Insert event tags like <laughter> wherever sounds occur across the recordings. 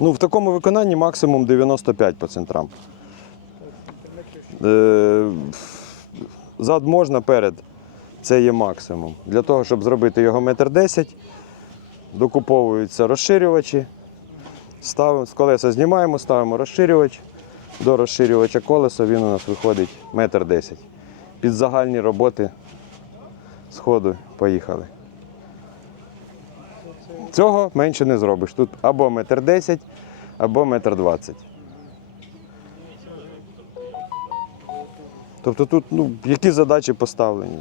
Ну, в такому виконанні максимум 95 по центрам. Е, Зад можна перед, це є максимум. Для того, щоб зробити його метр 10, докуповуються розширювачі. Ставимо, з колеса знімаємо, ставимо розширювач. До розширювача колеса він у нас виходить метр 10. Під загальні роботи сходу поїхали. Цього менше не зробиш. Тут або метр 10, або метр 20. Тобто тут ну, які задачі поставлені.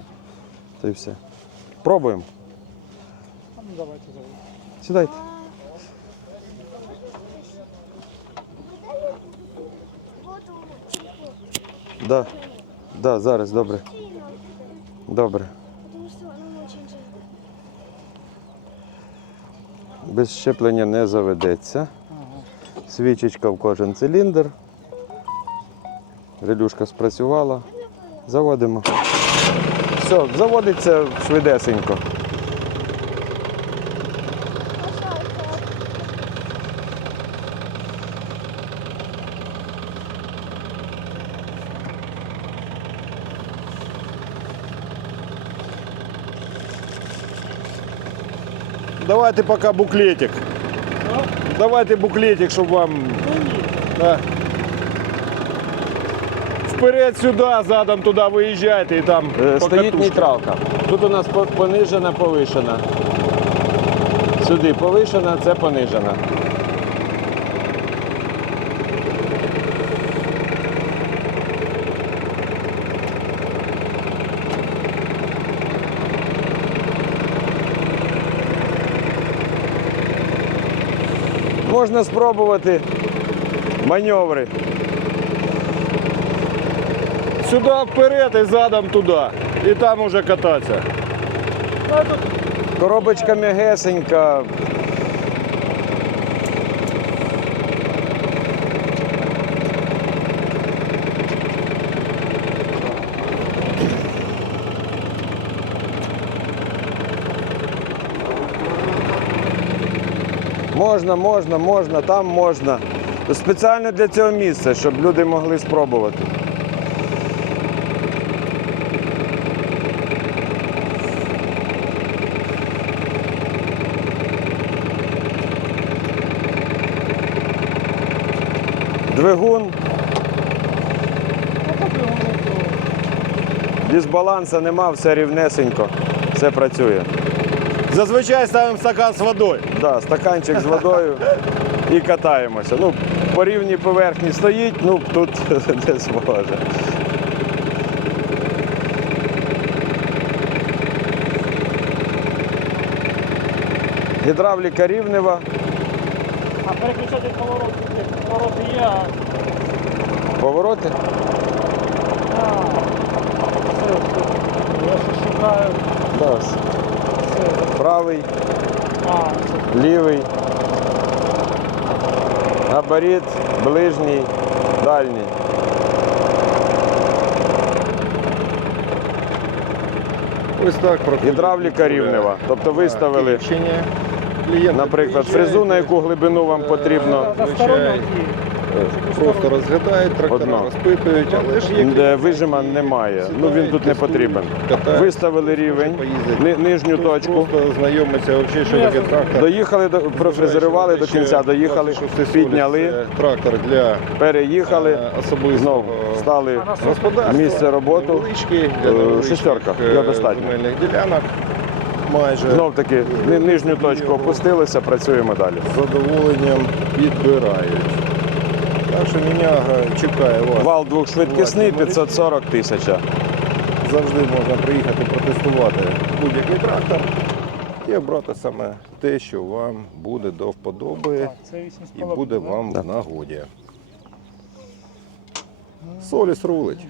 Та й все. Пробуємо. Сідайте. Да. Да, зараз, добре. Добре. Без щеплення не заведеться. Свічечка в кожен циліндр. Релюшка спрацювала. Заводимо. Все, заводиться швидесенько. Давайте пока буклетик. Давайте буклетик, щоб вам. Да. Вперед сюди, задом туди виїжджайте і там Е, Стоїть нейтралка. Тут у нас по- понижена, повишена. Сюди повишена, це понижена. Можна спробувати маневри. Сюди вперед і задом туди. І там уже кататися. Коробочка м'ягесенька. Можна, можна, можна, там можна. Спеціально для цього місця, щоб люди могли спробувати. Двигун. Дисбаланса нема, все рівнесенько, все працює. Зазвичай ставимо стакан з водою. Да, стаканчик з водою і катаємося. Ну, по рівній поверхні стоїть, ну тут <laughs> не зможе. Гідравліка рівнева. А переключатель поворот, повороти є, а Повороти. а, все, все. Я ще шукаю. Да. Правий, лівий. Габарит, ближній, дальній. Ось так Гідравліка рівнева. Тобто виставили, наприклад, фрезу, на яку глибину вам потрібно. Просто розглядають, трактора Одно. розпитують, але ж є Де вижима немає. Ну він тут не потрібен. катають, Виставили рівень, ни- нижню точку. Просто знайомиться взагалі, що таке трактор. Доїхали, до- профрезерували до кінця, доїхали, підняли, Трактор для переїхали, е, особистого знову стали господарства. місце роботи. Невеличкий, для Е, невеличких, шестерка, е, його достатньо. земельних ділянок. Майже знов таки ни- нижню точку опустилися, працюємо далі. з задоволенням підбирають. Так що мене чекає вас. Вал двохшвидкісний 540 тисяч. Завжди можна приїхати протестувати будь-який трактор і обрати саме те, що вам буде до вподоби Так, це 8 з і буде вам в нагоді. Соліс рулить.